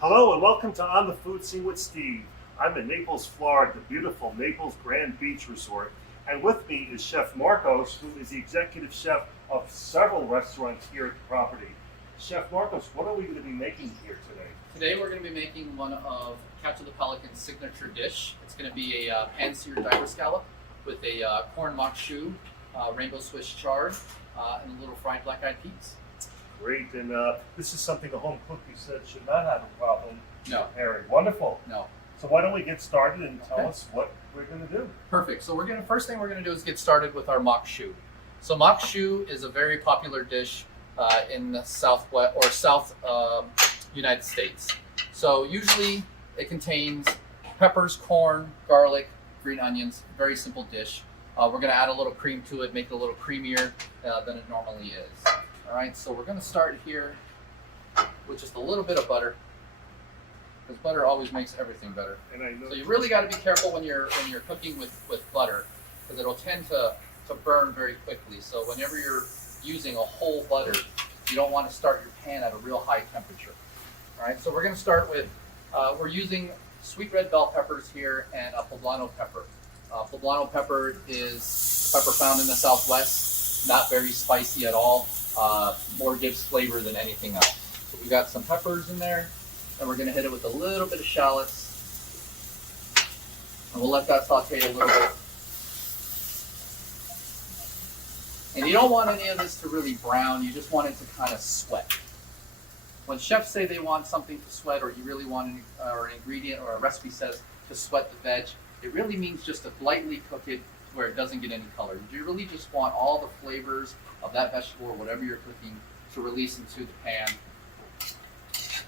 Hello and welcome to On the Food Scene with Steve. I'm in Naples, Florida, the beautiful Naples Grand Beach Resort. And with me is Chef Marcos, who is the executive chef of several restaurants here at the property. Chef Marcos, what are we going to be making here today? Today we're going to be making one of Captain the Pelican's signature dish. It's going to be a pan-seared diver scallop with a corn mock choux, rainbow Swiss chard, and a little fried black-eyed peas. Great, and this is something the home cook you said should not have a problem No, preparing. Wonderful. no. So why don't we get started and tell Okay. us what we're going to do? Perfect. So first thing we're going to do is get started with our mock choux. So mock choux is a very popular dish in the southwest or south United States. So usually it contains peppers, corn, garlic, green onions. Very simple dish. We're going to add a little cream to it, make it a little creamier than it normally is. All right. So we're going to start here with just a little bit of butter, because butter always makes everything better. And I know So you really got to be careful when you're cooking with butter, because it'll tend to burn very quickly. So whenever you're using a whole butter, you don't want to start your pan at a real high temperature. All right. So we're going to start with we're using sweet red bell peppers here and a poblano pepper. Poblano pepper is the pepper found in the Southwest. Not very spicy at all. More gives flavor than anything else. So we got some peppers in there. And we're going to hit it with a little bit of shallots. And we'll let that saute a little bit. And you don't want any of this to really brown. You just want it to kind of sweat. When chefs say they want something to sweat, or you really want an ingredient or a recipe says to sweat the veg, it really means just to lightly cook it to where it doesn't get any color. You really just want all the flavors of that vegetable or whatever you're cooking to release into the pan,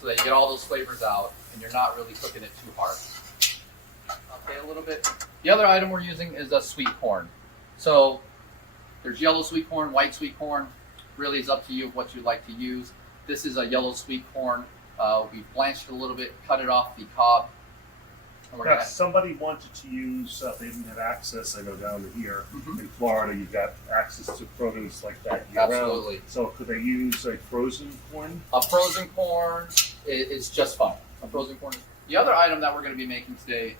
so that you get all those flavors out and you're not really cooking it too hard. Okay, a little bit. The other item we're using is a sweet corn. So there's yellow sweet corn, white sweet corn. Really is up to you what you'd like to use. This is a yellow sweet corn. We've blanched it a little bit, cut it off the cob. And we're now, gonna, somebody wanted to use, they didn't have access, I know down here Mhm. in Florida, you got access to produce like that year round. Absolutely. So could they use a frozen corn? A frozen corn is just fine. A frozen corn. The other item that we're going to be making today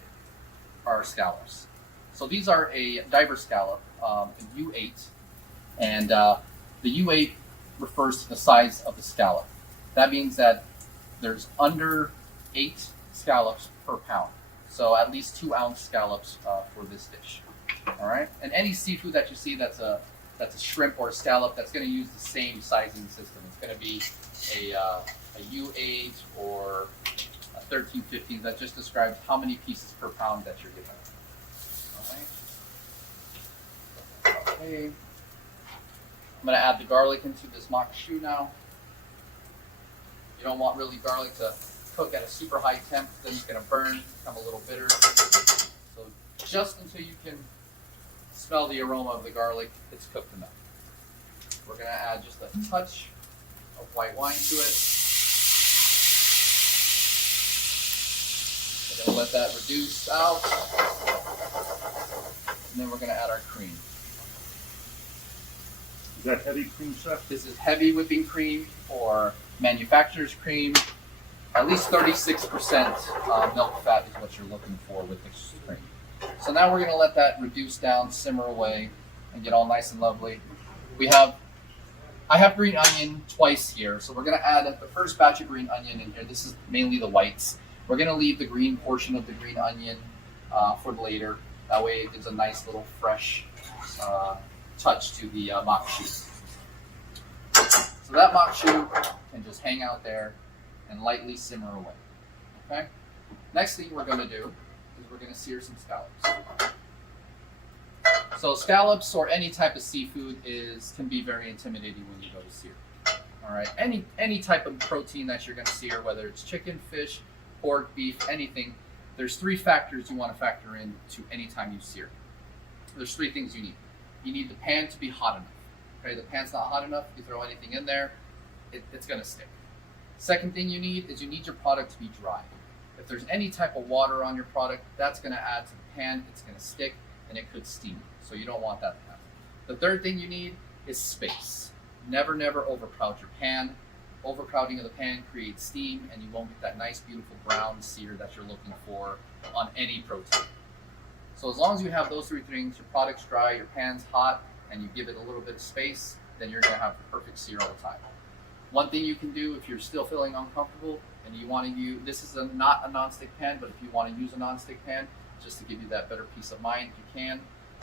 are scallops. So these are a diver scallop, U8, and the U8 refers to the size of the scallop. That means that there's under 8 scallops per pound. So at least 2-ounce scallops for this dish. All right, and any seafood that you see that's a shrimp or a scallop, that's going to use the same sizing system. It's going to be a U8 or a 13-15. That just describes how many pieces per pound that you're given. All right. Okay. I'm going to add the garlic into this mock choux now. You don't want really garlic to cook at a super high temp, then it's going to burn, become a little bitter. So just until you can smell the aroma of the garlic, it's cooked enough. We're going to add just a touch of white wine to it. We're going to let that reduce out. And then we're going to add our cream. Is that heavy cream, chef? This is heavy whipping cream or manufacturer's cream. At least 36% milk fat is what you're looking for with the cream. So now we're going to let that reduce down, simmer away, and get all nice and lovely. I have green onion twice here, so we're going to add the first batch of green onion in here. This is mainly the whites. We're going to leave the green portion of the green onion for later. That way it gives a nice little fresh touch to the mock choux. So that mock choux can just hang out there and lightly simmer away. Okay? Next thing we're going to do is we're going to sear some scallops. So scallops or any type of seafood can be very intimidating when you go to sear. All right, any type of protein that you're going to sear, whether it's chicken, fish, pork, beef, anything, there's 3 factors you want to factor in to any time you sear. There's 3 things you need. You need the pan to be hot enough. Okay, the pan's not hot enough, you throw anything in there, it's going to stick. Second thing you need is you need your product to be dry. If there's any type of water on your product, that's going to add to the pan, it's going to stick, and it could steam. So you don't want that to happen. The third thing you need is space. Never overcrowd your pan. overcrowding of the pan creates steam, and you won't get that nice, beautiful brown sear that you're looking for on any protein. So as long as you have those three things, your product's dry, your pan's hot, and you give it a little bit of space, then you're going to have the perfect sear all the time. One thing you can do if you're still feeling uncomfortable and you want to use, this is not a nonstick pan, but if you want to use a nonstick pan, just to give you that better peace of mind, you can.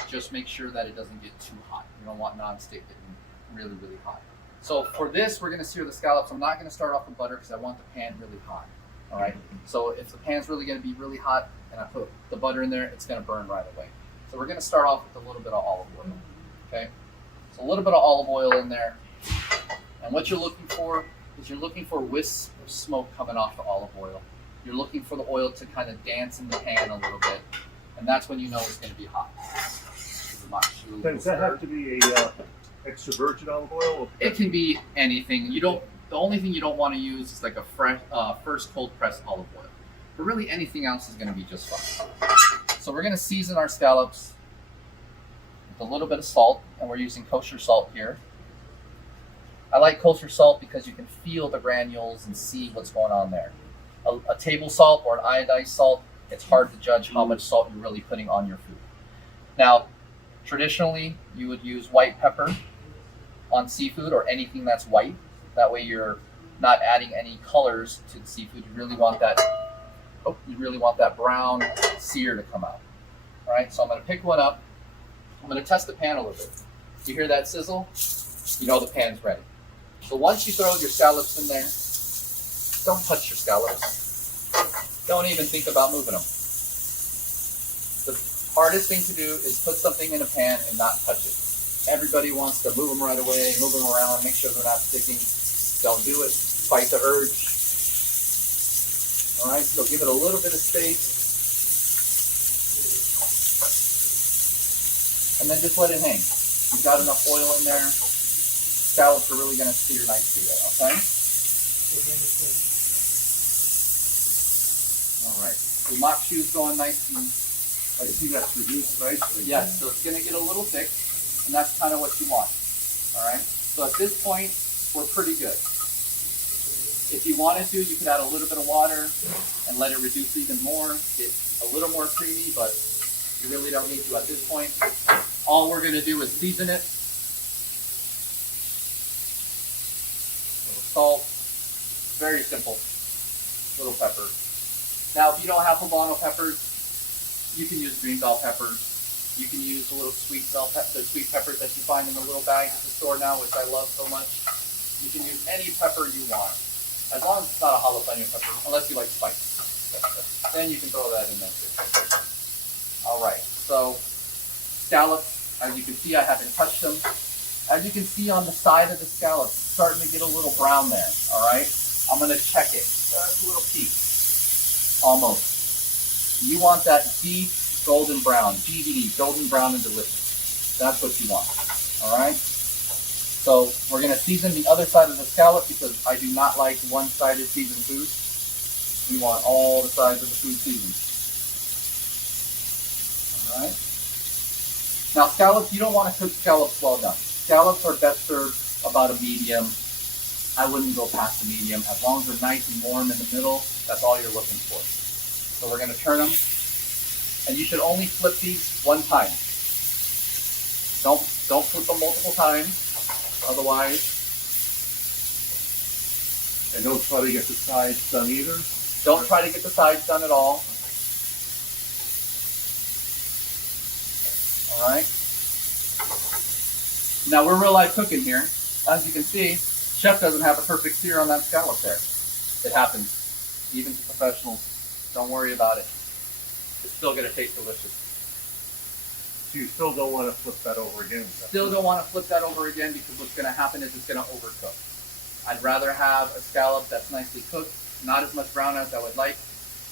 Just make sure that it doesn't get too hot. You don't want nonstick getting really, really hot. So for this, we're going to sear the scallops. I'm not going to start off with butter because I want the pan really hot. All right. So if the pan's really going to be really hot and I put the butter in there, it's going to burn right away. So we're going to start off with a little bit of olive oil. Okay. So a little bit of olive oil in there. And what you're looking for is you're looking for wisps of smoke coming off the olive oil. You're looking for the oil to kind of dance in the pan a little bit. And that's when you know it's going to be hot. Does that have to be a extra virgin olive oil? It can be anything. The only thing you don't want to use is like a fresh, first cold pressed olive oil. But really anything else is going to be just fine. So we're going to season our scallops with a little bit of salt, and we're using kosher salt here. I like kosher salt because you can feel the granules and see what's going on there. A table salt or an iodized salt, it's hard to judge how much salt you're really putting on your food. Now, traditionally, you would use white pepper on seafood or anything that's white. That way you're not adding any colors to the seafood. You really want that brown sear to come out. All right, so I'm going to pick one up. I'm going to test the pan a little bit. You hear that sizzle? You know the pan's ready. So once you throw your scallops in there, don't touch your scallops. Don't even think about moving them. The hardest thing to do is put something in a pan and not touch it. Everybody wants to move them right away, move them around, make sure they're not sticking. Don't do it. Fight the urge. All right, so give it a little bit of space. And then just let it hang. You've got enough oil in there. Scallops are really going to sear nicely there, okay? All right. The mock shoe's going nice and I see that's reduced nicely. yes, so it's going to get a little thick, and that's kind of what you want. All right. So at this point, we're pretty good. If you wanted to, you could add a little bit of water and let it reduce even more, get a little more creamy, but you really don't need to at this point. All we're going to do is season it. A little salt. Very simple. Little pepper. Now, if you don't have poblano peppers, you can use green bell peppers. You can use the little sweet peppers that you find in the little bags at the store now, which I love so much. You can use any pepper you want, as long as it's not a jalapeno pepper, unless you like spice. Then you can throw that in there too. All right, so scallops, as you can see, I haven't touched them. As you can see on the side of the scallops, it's starting to get a little brown there, all right? I'm gonna check it. That's a little peak. Almost. You want that deep golden brown, GDD, golden brown and delicious. That's what you want, all right? So we're gonna season the other side of the scallop because I do not like one-sided seasoned food. We want all the sides of the food seasoned. All right? Now scallops, you don't want to cook scallops well done. Scallops are best served about a medium. I wouldn't go past the medium. As long as they're nice and warm in the middle, that's all you're looking for. So we're going to turn them. And you should only flip these one time. Don't flip them multiple times. Otherwise. And don't try to get the sides done either. Don't try to get the sides done at all. All right. Now we're real life cooking here. As you can see, chef doesn't have a perfect sear on that scallop there. It happens, even to professionals. Don't worry about it. It's still going to taste delicious. So you still don't want to flip that over again? Still don't want to flip that over again because what's going to happen is it's going to overcook. I'd rather have a scallop that's nicely cooked, not as much brown as I would like,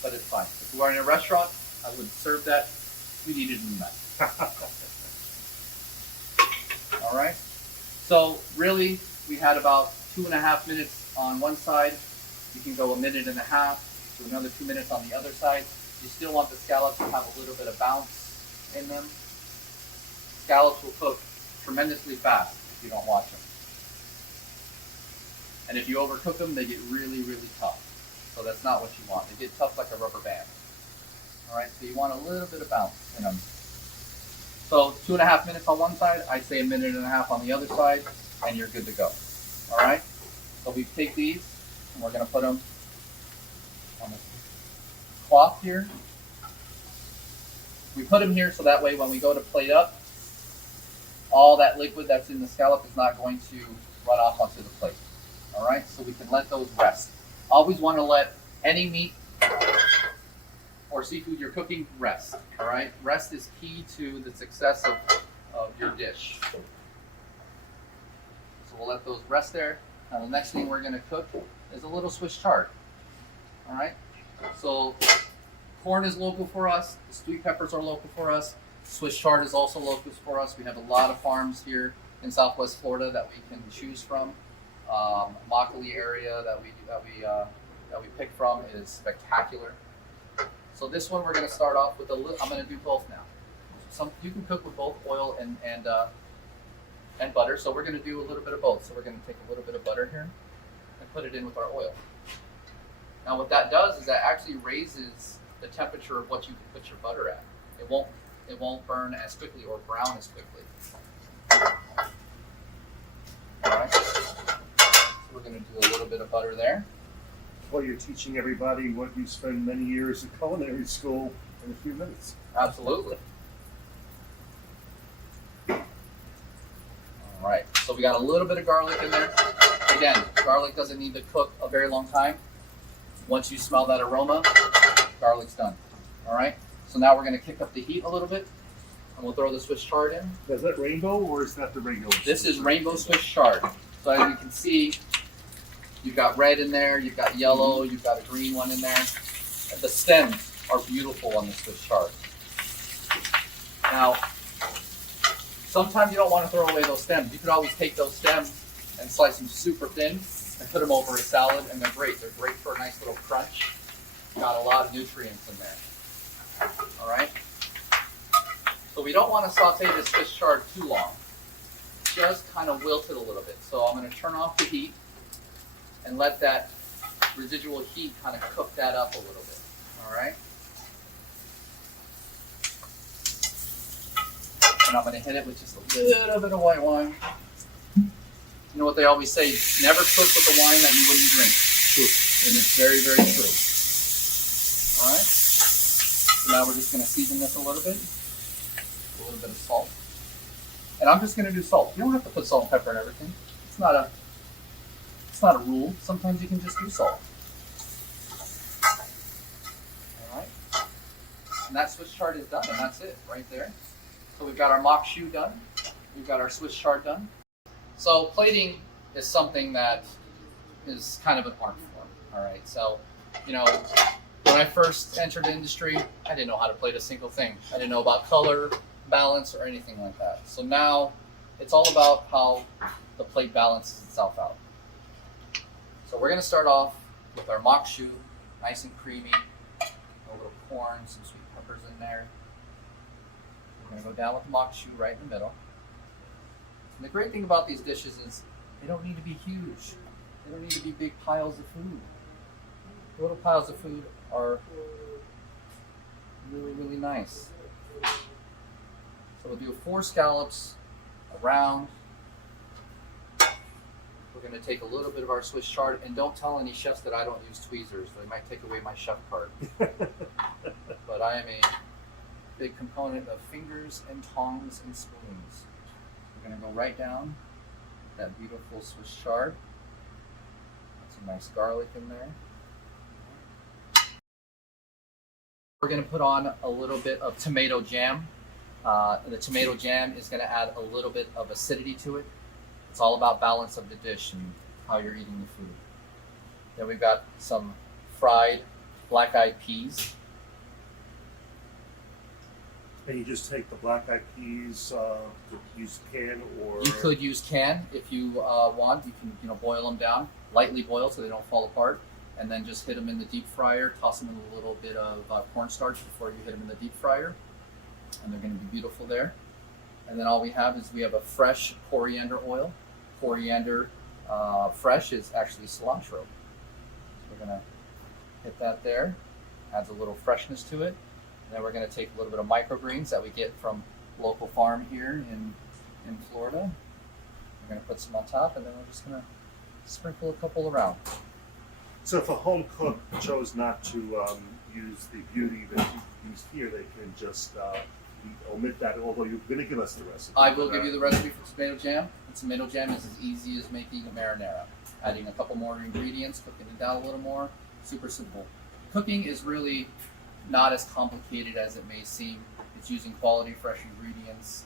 but it's fine. If we were in a restaurant, I would serve that. We need it in that. All right. So really, we had about 2.5 minutes on one side. You can go 1.5 minutes to another 2 minutes on the other side. You still want the scallops to have a little bit of bounce in them. Scallops will cook tremendously fast if you don't watch them. And if you overcook them, they get really, really tough. So that's not what you want. They get tough like a rubber band. All right, so you want a little bit of bounce in them. So 2.5 minutes on one side, I say 1.5 minutes on the other side, and you're good to go. All right, so we take these, and we're gonna put them on the cloth here. We put them here so that way when we go to plate up, all that liquid that's in the scallop is not going to run off onto the plate. All right, so we can let those rest. Always want to let any meat or seafood you're cooking rest. All right, rest is key to the success of your dish. So we'll let those rest there. Now the next thing we're going to cook is a little Swiss chard. All right, so corn is local for us. The sweet peppers are local for us. Swiss chard is also local for us. We have a lot of farms here in Southwest Florida that we can choose from. Immokalee area that we pick from is spectacular. So this one we're going to start off with a little. I'm going to do both now. You can cook with both oil and butter. So we're going to do a little bit of both. So we're going to take a little bit of butter here and put it in with our oil. Now what that does is that actually raises the temperature of what you can put your butter at. It won't burn as quickly or brown as quickly. All right. So we're going to do a little bit of butter there. Well, you're teaching everybody what you spend many years at culinary school in a few minutes. Absolutely. All right. So we got a little bit of garlic in there. Again, garlic doesn't need to cook a very long time. Once you smell that aroma, garlic's done. All right. So now we're going to kick up the heat a little bit, and we'll throw the Swiss chard in. Is that rainbow or is that the regular? This is rainbow Swiss chard. So as you can see, you've got red in there, you've got yellow, you've got a green one in there. And the stems are beautiful on the Swiss chard. Now, sometimes you don't want to throw away those stems. You could always take those stems and slice them super thin and put them over a salad, and they're great. They're great for a nice little crunch. Got a lot of nutrients in there. All right. So we don't want to saute this Swiss chard too long. Just kind of wilt it a little bit. So I'm going to turn off the heat and let that residual heat kind of cook that up a little bit. All right. And I'm going to hit it with just a little bit of white wine. You know what they always say, never cook with the wine that you wouldn't drink. True. And it's very, very true. All right. So now we're just going to season this a little bit of salt. And I'm just going to do salt. You don't have to put salt and pepper in everything. It's not a rule. Sometimes you can just do salt. All right. And that Swiss chard is done, and that's it right there. So we've got our mock choux done. We've got our Swiss chard done. So plating is something that is kind of an art form. All right. So, you know, when I first entered the industry, I didn't know how to plate a single thing. I didn't know about color, balance, or anything like that. So now it's all about how the plate balances itself out. So we're going to start off with our mock choux, nice and creamy, a little corn, some sweet peppers in there. We're going to go down with the mock choux right in the middle. And the great thing about these dishes is they don't need to be huge. They don't need to be big piles of food. Little piles of food are really, really nice. So we'll do 4 scallops around. We're going to take a little bit of our Swiss chard, and don't tell any chefs that I don't use tweezers. They might take away my chef card. But I am a big component of fingers and tongs and spoons. We're going to go right down that beautiful Swiss chard. Some nice garlic in there. We're going to put on a little bit of tomato jam. The tomato jam is going to add a little bit of acidity to it. It's all about balance of the dish and how you're eating the food. Then we've got some fried black-eyed peas. And you just take the black-eyed peas, use can or... You could use can if you want. You can boil them down, lightly boil so they don't fall apart, and then just hit them in the deep fryer, toss them in a little bit of cornstarch before you hit them in the deep fryer, and they're going to be beautiful there. And then all we have is we have a fresh coriander oil. Coriander fresh is actually cilantro. So we're gonna hit that there. Adds a little freshness to it. And then we're gonna take a little bit of microgreens that we get from local farm here in Florida. We're gonna put some on top, and then we're just gonna sprinkle a couple around. So if a home cook chose not to use the beauty that you used here, they can just omit that, although you're going to give us the recipe. I will give you the recipe for tomato jam. And tomato jam is as easy as making a marinara. Adding a couple more ingredients, cooking it down a little more, super simple. Cooking is really not as complicated as it may seem. It's using quality, fresh ingredients,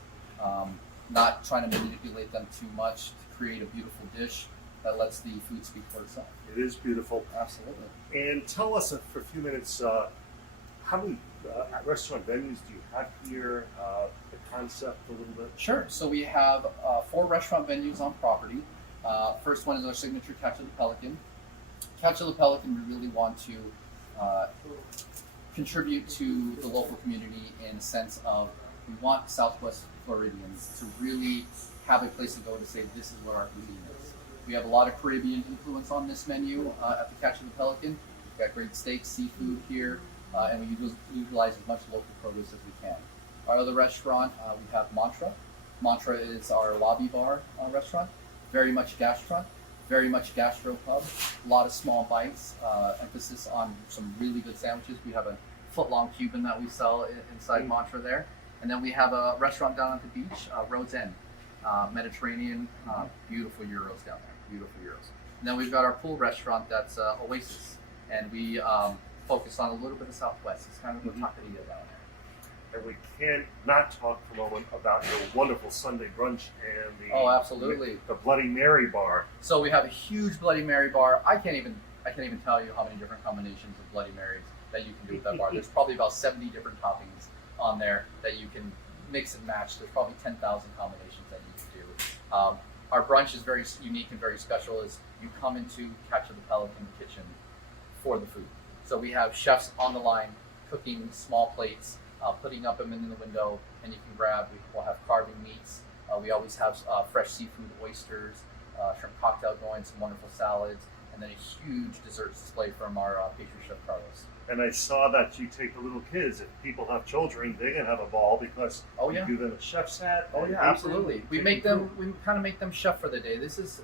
not trying to manipulate them too much to create a beautiful dish that lets the food speak for itself. It is beautiful. Absolutely. And tell us for a few minutes, how many restaurant venues do you have here? The concept a little bit. Sure. So we have 4 restaurant venues on property. First one is our signature Catch of the Pelican. Catch of the Pelican, we really want to contribute to the local community in a sense of we want Southwest Floridians to really have a place to go to say this is where our cuisine is. We have a lot of Caribbean influence on this menu at the Catch of the Pelican. We've got great steaks, seafood here, and we utilize as much local produce as we can. Our other restaurant, we have Mantra. Mantra is our lobby bar restaurant. Very much gastro, very much gastro pub. A lot of small bites, emphasis on some really good sandwiches. We have a foot-long Cuban that we sell inside Mantra there. And then we have a restaurant down at the beach, Road's End. Mediterranean, beautiful gyros down there, beautiful gyros. And then we've got our pool restaurant that's Oasis, and we focus on a little bit of Southwest. It's kind of a taqueria down there. And we can't not talk for a moment about your wonderful Sunday brunch and Absolutely. the Bloody Mary bar. So we have a huge Bloody Mary bar. I can't even tell you how many different combinations of Bloody Marys that you can do with that bar. There's probably about 70 different toppings on there that you can mix and match. There's probably 10,000 combinations that you can do. Our brunch is very unique and very special. Is you come into Catch of the Pelican kitchen for the food. So we have chefs on the line cooking small plates, putting up them in the window, and you can grab. We'll have carving meats. We always have fresh seafood, oysters, shrimp cocktail going, some wonderful salads, and then a huge dessert display from our pastry chef Carlos. And I saw that you take the little kids. If people have children, they can have a ball because you give them a chef's hat. Oh yeah, absolutely. We kind of make them chef for the day. This is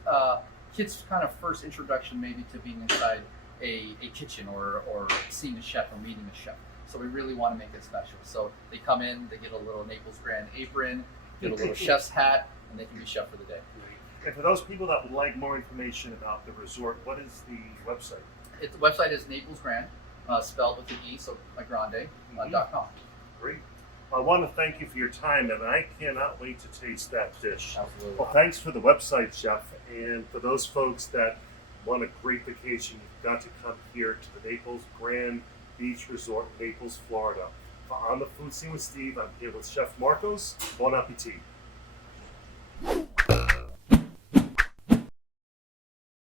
kids' kind of first introduction maybe to being inside a kitchen or seeing a chef or meeting a chef. So we really want to make it special. So they come in, they get a little Naples Grande apron, get a little chef's hat, and they can be chef for the day. And for those people that would like more information about the resort, what is the website? The website is Naples Grande, spelled with an E, so like grande.com. Great. I want to thank you for your time, and I cannot wait to taste that dish. Absolutely. Well, thanks for the website, Chef. And for those folks that want a great vacation, you've got to come here to the Naples Grande Beach Resort, Naples, Florida. On the Food Scene with Steve, I'm here with Chef Marcos. Bon appetit.